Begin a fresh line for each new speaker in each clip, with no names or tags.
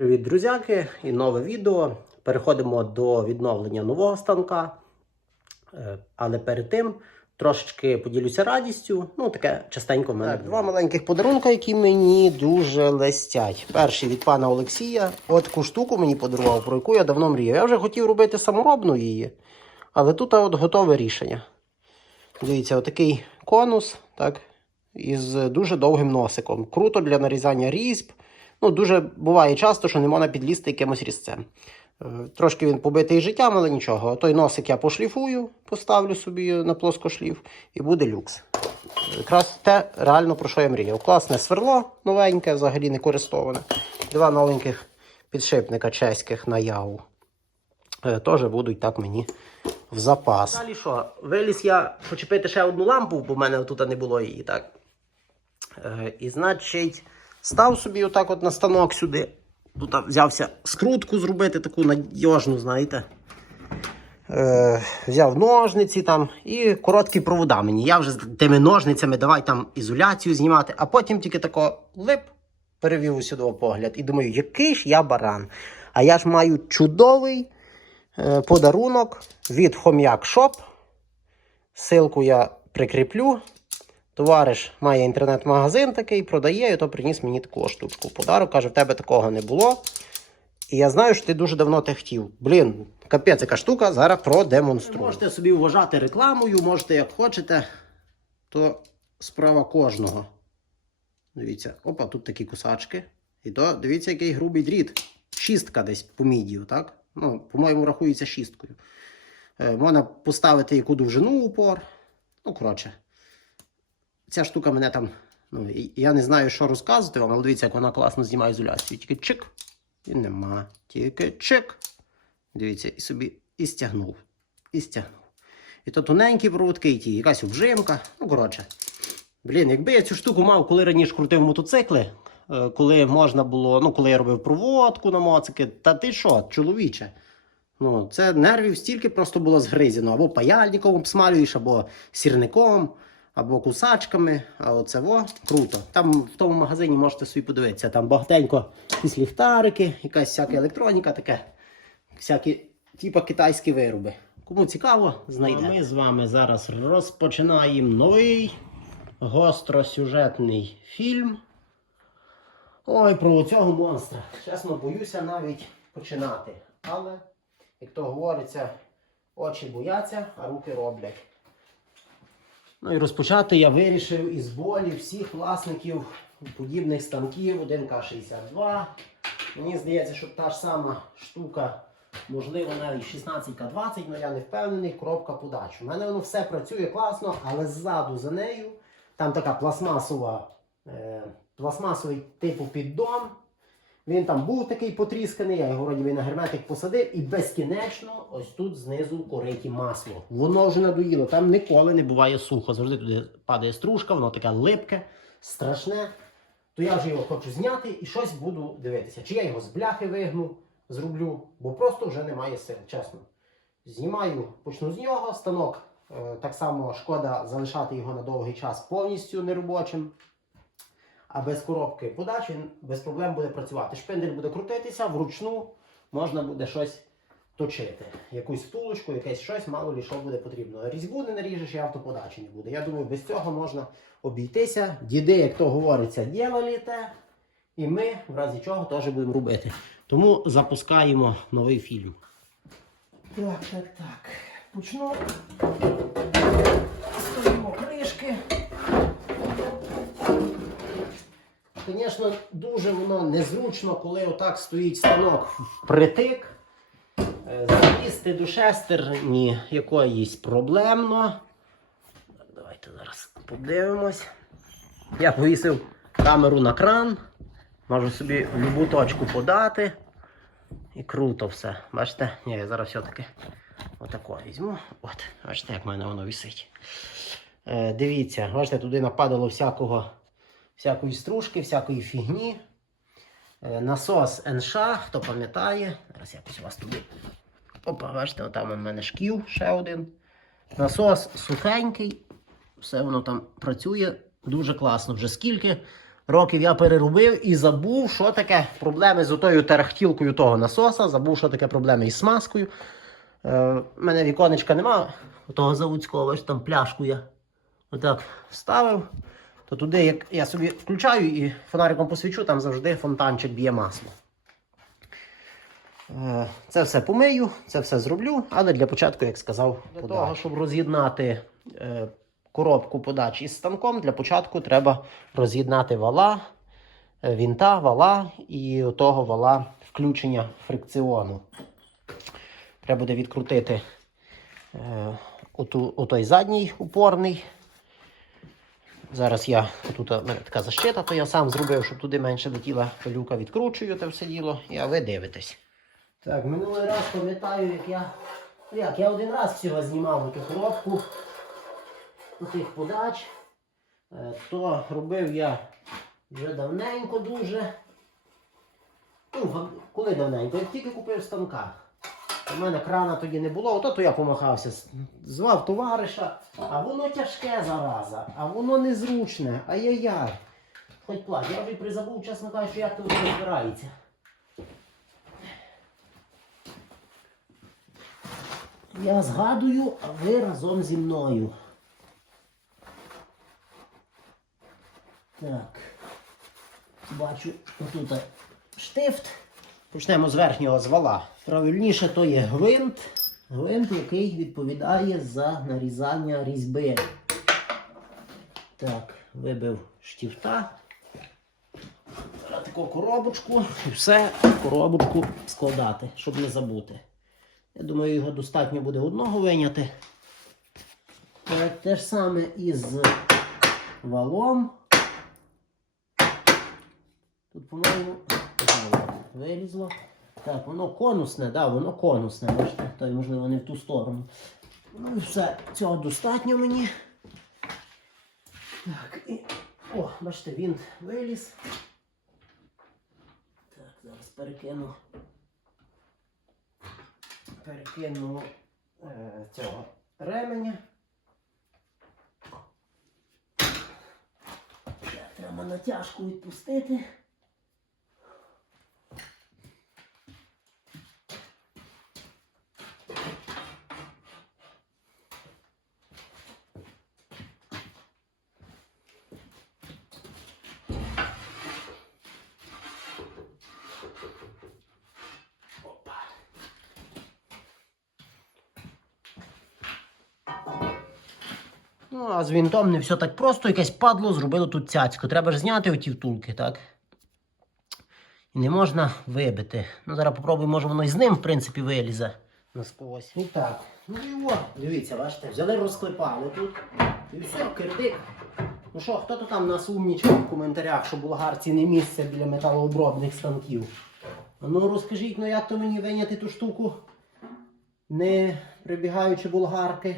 Привіт, друзяки! І нове відео. Переходимо до відновлення нового станка. Е, Але перед тим трошечки поділюся радістю. Ну, таке частенько в мене. Так, два маленьких подарунка, які мені дуже лестять. Перший від пана Олексія. От таку штуку мені подарував, про яку я давно мріяв. Я вже хотів робити саморобну її, але тут от готове рішення. Дивіться, отакий конус, так, із дуже довгим носиком. Круто для нарізання різьб. Ну, дуже буває часто, що не можна підлізти якимось різцем. Е, Трошки він побитий життям, але нічого. Той носик я пошліфую, поставлю собі на плоскошліф і буде люкс. Якраз те реально про що я мріяв. Класне сверло новеньке, взагалі не користоване. Два новеньких підшипника чеських на яву. Е, Теж будуть так мені в запас. Далі що? Виліз я почепити ще одну лампу, бо в мене тут не було її, так? Е, І значить, став собі отак от на станок сюди. Тут взявся скрутку зробити, таку надіжну, знаєте. Е, взяв ножниці там і короткі провода мені. Я вже з тими ножницями давай там ізоляцію знімати, а потім тільки тако лип, перевів усюди погляд і думаю, який ж я баран. А я ж маю чудовий е, подарунок від Хом'як Шоп. Силку я прикріплю. Товариш має інтернет-магазин такий, продає, і то приніс мені таку штучку. в Подарок каже, в тебе такого не було. І я знаю, що ти дуже давно те хотів. Блін, капець, яка штука, зараз продемонструю. Можете собі вважати рекламою, можете як хочете, то справа кожного. Дивіться, опа, тут такі кусачки. І то дивіться, який грубий дріт. Шістка десь по мідію, так? Ну, по-моєму, рахується шісткою. Е, можна поставити яку довжину упор. Ну, коротше. Ця штука мене там. Ну, я не знаю, що розказувати вам, але дивіться, як вона класно знімає ізоляцію. Тільки чик. І нема. Тільки чик. Дивіться, і собі і стягнув. І стягнув. І то тоненькі проводки, і ті, якась обжимка. Ну, коротше. Блін, якби я цю штуку мав, коли раніше крутив мотоцикли, е, коли можна було, ну, коли я робив проводку на моцики, та ти що, чоловіче? Ну, це нервів стільки просто було згризено. Або паяльником обсмалюєш, або сірником, або кусачками. А оце во круто. Там в тому магазині можете собі подивитися. Там багатенько якісь ліхтарики, якась всяка електроніка, таке, всякі, типа китайські вироби. Кому цікаво, знайдете. Ми з вами зараз розпочинаємо новий гостросюжетний фільм. Ой, про цього монстра. Чесно, боюся навіть починати. Але, як то говориться, очі бояться, а руки роблять. Ну і розпочати я вирішив із болі всіх власників подібних станків 1К62. Мені здається, що та ж сама штука, можливо, навіть 16К20, але я не впевнений, коробка подач. У мене воно все працює класно, але ззаду за нею там така пластмасова, е, пластмасовий типу піддон. Він там був такий потрісканий, я його вроді на герметик посадив і безкінечно ось тут знизу кориті масло. Воно вже надоїло, там ніколи не буває сухо. Завжди туди падає стружка, воно таке липке, страшне. То я вже його хочу зняти і щось буду дивитися. Чи я його з бляхи вигну, зроблю, бо просто вже немає сил, чесно. Знімаю, почну з нього, станок. е, так само шкода залишати його на довгий час повністю неробочим. А без коробки подач він без проблем буде працювати. Шпиндель буде крутитися, вручну можна буде щось точити. Якусь втулочку, якесь щось, мало лі що буде потрібно. Різьбу не наріжеш і автоподачі не буде. Я думаю, без цього можна обійтися. Діди, як то говориться, ділали те. І ми, в разі чого, теж будемо робити. Тому запускаємо новий фільм. Так, так, так. Почну. Ставимо кришки. Звісно, дуже воно незручно, коли отак стоїть станок впритик. Е, Залізти до шестерні якоїсь проблемно. Давайте зараз подивимось. Я повісив камеру на кран. Можу собі в будь-яку точку подати. І круто все. Бачите? Ні, я зараз все-таки отако візьму. От, бачите, як в мене воно висить. Е, дивіться, бачите, туди нападало всякого всякої стружки, всякої фігні. Е, Насос НШ, хто пам'ятає. Зараз якось вас туди. Опа, бачите, там у мене шків ще один. Насос сухенький. Все воно там працює дуже класно. Вже скільки років я переробив і забув, що таке проблеми з отою тарахтілкою того насоса, забув, що таке проблеми із смазкою. Е, У мене віконечка нема, того заводського, бачиш, там пляшку я отак вставив. То туди, як я собі включаю і фонариком посвічу, там завжди фонтанчик б'є масло. Е, Це все помию, це все зроблю, але для початку, як сказав, для того, щоб роз'єднати е, коробку подачі з станком, для початку треба роз'єднати вала, е, вінта, вала і того вала включення фрикціону. Треба буде відкрутити отой задній упорний. Зараз я тут у мене така защита, то я сам зробив, щоб туди менше летіла пилюка, відкручую те все діло, і а ви дивитесь. Так, минулий раз пам'ятаю, як я. Як, я один раз всього знімав ту коробку тих подач. Е, То робив я вже давненько дуже. Ну, коли давненько? Я тільки купив станка. У мене крана тоді не було, ото то я помахався, звав товариша, а воно тяжке зараза, а воно незручне, ай-яй-яй. Хоч плач, я вже призабув, чесно кажучи, як то воно збирається. Я згадую, а ви разом зі мною. Так. Бачу, отут штифт. Почнемо з верхнього звала. Правильніше то є гвинт. Гвинт, який відповідає за нарізання різьби. Так, вибив. Зараз таку коробочку і все коробочку складати, щоб не забути. Я думаю, його достатньо буде одного виняти. Так, те ж саме із валом. Тут, по-моєму, вилізло. Так, воно конусне, да, воно конусне, бачите, то й, можливо не в ту сторону. Ну і все, цього достатньо мені. Так, і. О, бачите, він виліз. Так, зараз перекину. Перекину е, цього ременя. Треба натяжку відпустити. Ну, а з вінтом не все так просто, якесь падло зробило тут цяцько. Треба ж зняти оті втулки, так? І не можна вибити. Ну, зараз попробуємо, може воно і з ним, в принципі, вилізе насквозь. І так. Ну і от, дивіться, бачите, взяли, розклепали тут. І все, кирдик. Ну що, хто то там нас умнічав в коментарях, що болгарці не місце біля металообробних станків. Ну розкажіть, ну як то мені виняти ту штуку, не прибігаючи болгарки.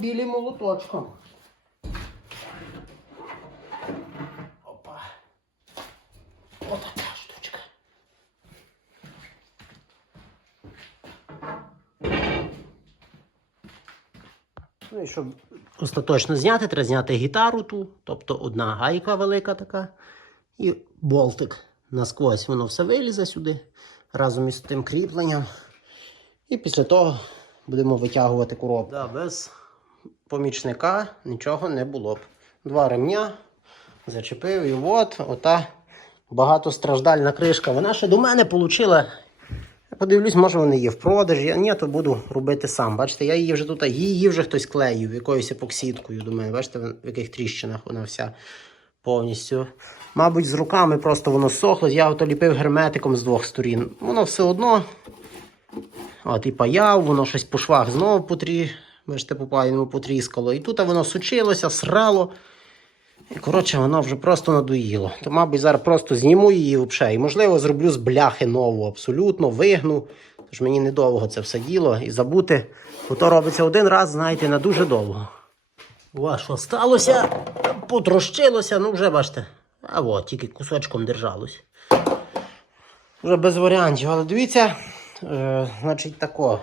Трошечки молоточком. Опа. Отака штучка. Ну і щоб остаточно зняти, треба зняти гітару ту, тобто одна гайка велика така і болтик насквозь. Воно все вилізе сюди разом із тим кріпленням. І після того будемо витягувати коробку. Да, без помічника нічого не було б. Два ремня зачепив і от ота багатостраждальна кришка. Вона ще до мене отримала. Я подивлюсь, може вони є в продажі. Я ні, то буду робити сам. Бачите, я її вже тут, її вже хтось клеїв якоюсь епоксидкою до мене. Бачите, в яких тріщинах вона вся повністю. Мабуть, з руками просто воно сохло. Я ото ліпив герметиком з двох сторін. Воно все одно От і паяв, воно щось по швах знову потрі... бачите, попаяному потріскало. І тут воно сучилося, срало. І коротше, воно вже просто надоїло. То, мабуть, зараз просто зніму її взагалі. І, можливо, зроблю з бляхи нову, абсолютно, вигну. Тож мені недовго це все діло і забути. Бо то робиться один раз, знаєте, на дуже довго. О, що сталося? Потрощилося, ну вже бачите. А от, тільки кусочком держалось. Вже без варіантів, але дивіться, е, значить тако.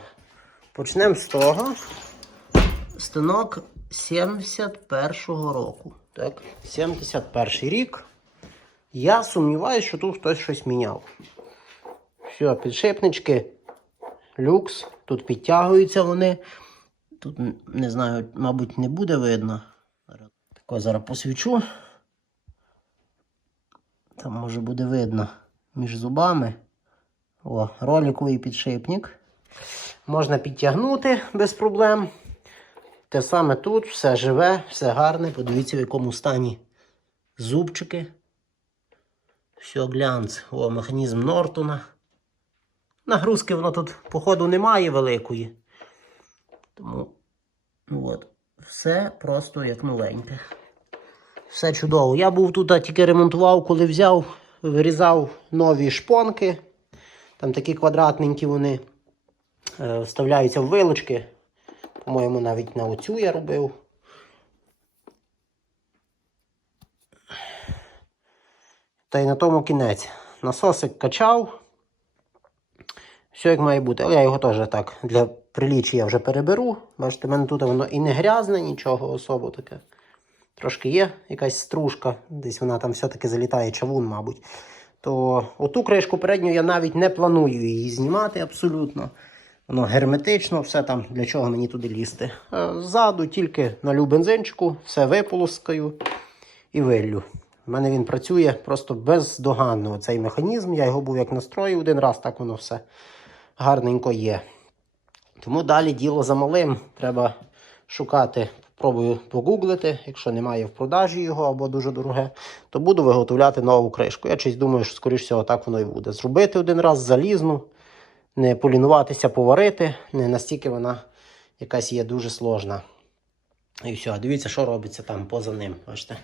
Почнемо з того. Станок 71-го року. Так, 71 рік. Я сумніваюся, що тут хтось щось міняв. Все, підшипнички, люкс. Тут підтягуються вони. Тут, не знаю, мабуть, не буде видно. Тако зараз посвічу. Там може буде видно між зубами. О, роликовий підшипник. Можна підтягнути без проблем. Те саме тут, все живе, все гарне. Подивіться, в якому стані зубчики. Все глянц. О, механізм Нортона. Нагрузки воно тут, походу, немає великої. Тому от, все просто як новеньке. Все чудово. Я був тут тільки ремонтував, коли взяв, вирізав нові шпонки. Там такі квадратненькі вони е, вставляються в вилочки. По-моєму, навіть на оцю я робив. Та й на тому кінець. Насосик качав. Все як має бути. Але я його теж так для приліччя вже переберу. Бачите, в мене тут воно і не грязне, нічого особо таке. Трошки є якась стружка, десь вона там все-таки залітає чавун, мабуть. То оту кришку передню я навіть не планую її знімати абсолютно. Воно герметично, все там для чого мені туди лізти. Ззаду тільки налю бензинчику, все виполоскаю і виллю. У мене він працює просто бездоганно. Цей механізм. Я його був як настроїв один раз, так воно все гарненько є. Тому далі діло за малим. Треба шукати, пробую погуглити. Якщо немає в продажі його або дуже дороге, то буду виготовляти нову кришку. Я щось думаю, що скоріш всього так воно і буде. Зробити один раз залізну, не полінуватися поварити, не настільки вона якась є дуже сложна. І все, дивіться, що робиться там поза ним. Бачите?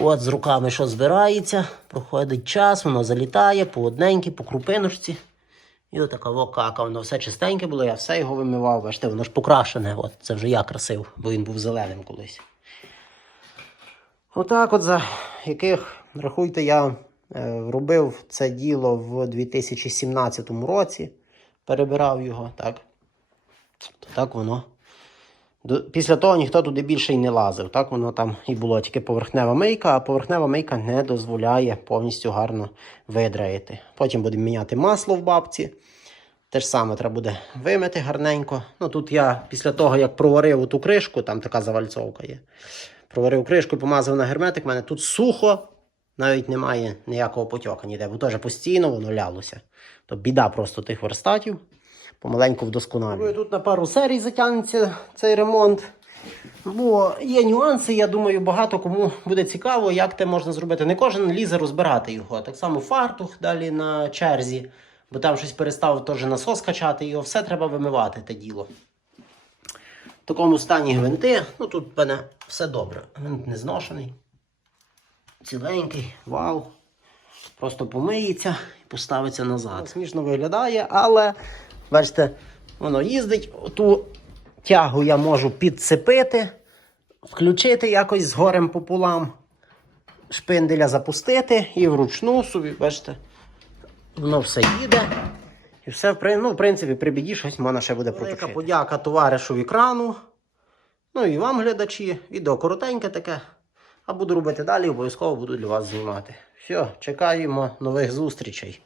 От з руками що збирається, проходить час, воно залітає по одненькій, по крупиночці. І отака во кака, воно все чистеньке було, я все його вимивав, бачите, воно ж покрашене. От, це вже я красив, бо він був зеленим колись. Отак от за яких, рахуйте, я робив це діло в 2017 році, перебирав його, так. То так воно. Після того ніхто туди більше й не лазив. Так воно там і було тільки поверхнева мийка, а поверхнева мийка не дозволяє повністю гарно видраїти. Потім будемо міняти масло в бабці. Те ж саме треба буде вимити гарненько. Ну тут я після того, як проварив ту кришку, там така завальцовка є. Проварив кришку помазав на герметик, в мене тут сухо, навіть немає ніякого потьока ніде, бо теж постійно воно лялося. То біда просто тих верстатів. Помаленьку вдосконалюю. Тут на пару серій затягнеться цей ремонт. Бо є нюанси, я думаю, багато кому буде цікаво, як це можна зробити. Не кожен лізе розбирати його. Так само фартух далі на черзі, бо там щось перестав теж насос качати, його все треба вимивати, те діло. В такому стані гвинти, ну тут в мене все добре. Гвинт не зношений. Ціленький, вау. Просто помиється і поставиться назад. Смішно виглядає, але бачите, воно їздить. Оту тягу я можу підцепити, включити якось з горем пополам, шпинделя запустити і вручну собі, бачите, воно все їде. І все, ну, в принципі, при біді щось можна ще буде протушити. Велика подяка товаришу в екрану. Ну і вам, глядачі, відео коротеньке таке. А буду робити далі, обов'язково буду для вас знімати. Все, чекаємо нових зустрічей.